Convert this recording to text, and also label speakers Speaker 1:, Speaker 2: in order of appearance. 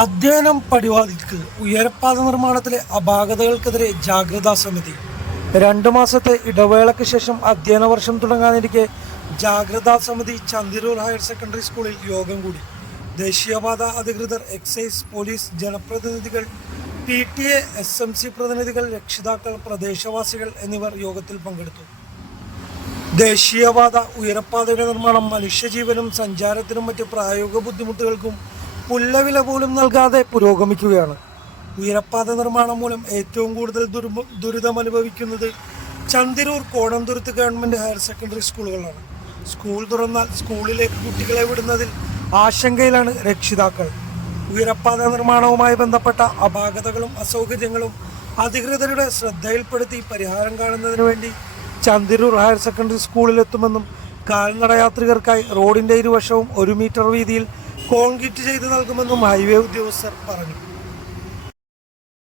Speaker 1: അധ്യയനം പടിവാതിൽക്ക് ഉയരപ്പാത നിർമ്മാണത്തിലെ അപാകതകൾക്കെതിരെ ജാഗ്രതാ സമിതി. രണ്ടു മാസത്തെ ഇടവേളയ്ക്ക് ശേഷം അധ്യയന വർഷം തുടങ്ങാനിരിക്കെ ജാഗ്രതാ സമിതി ചന്ദിരൂർ ഹയർ സെക്കൻഡറി സ്കൂളിൽ യോഗം കൂടി. ദേശീയപാത അധികൃതർ എക്സൈസ് പോലീസ് ജനപ്രതിനിധികൾ P T A S M C പ്രതിനിധികൾ രക്ഷിതാക്കൾ പ്രദേശവാസികൾ എന്നിവർ യോഗത്തിൽ പങ്കെടുത്തു. ദേശീയപാത ഉയരപ്പാതയുടെ നിർമ്മാണം മനുഷ്യജീവനും സഞ്ചാരത്തിനും മറ്റ് പ്രായോഗിക ബുദ്ധിമുട്ടുകൾക്കും പുല്ലവില പോലും നൽകാതെ പുരോഗമിക്കുകയാണ്. ഉയരപ്പാത നിർമ്മാണം മൂലം ഏറ്റവും കൂടുതൽ ദുരിതം അനുഭവിക്കുന്നത് Chanthiroor Kodamthuruthu government higher secondary സ്കൂളുകളാണ്. സ്കൂൾ തുറന്നാൽ സ്കൂളിലേക്ക് കുട്ടികളെ വിടുന്നതിൽ ആശങ്കയിലാണ് രക്ഷിതാക്കൾ. ഉയരപ്പാത നിർമ്മാണവുമായി ബന്ധപ്പെട്ട അപാകതകളും അസൗകര്യങ്ങളും അധികൃതരുടെ ശ്രദ്ധയിൽപ്പെടുത്തി പരിഹാരം കാണുന്നതിന് വേണ്ടി ചന്തിരൂർ ഹയർ സെക്കൻഡറി സ്കൂളിലെത്തുമെന്നും കാൽനടയാത്രികർക്കായി റോഡിന്റെ ഇരുവശവും ഒരു മീറ്റർ വീതിയിൽ കോൺക്രീറ്റ് ചെയ്ത് നൽകുമെന്നും ഹൈവേ ഉദ്യോഗസ്ഥർ പറഞ്ഞു.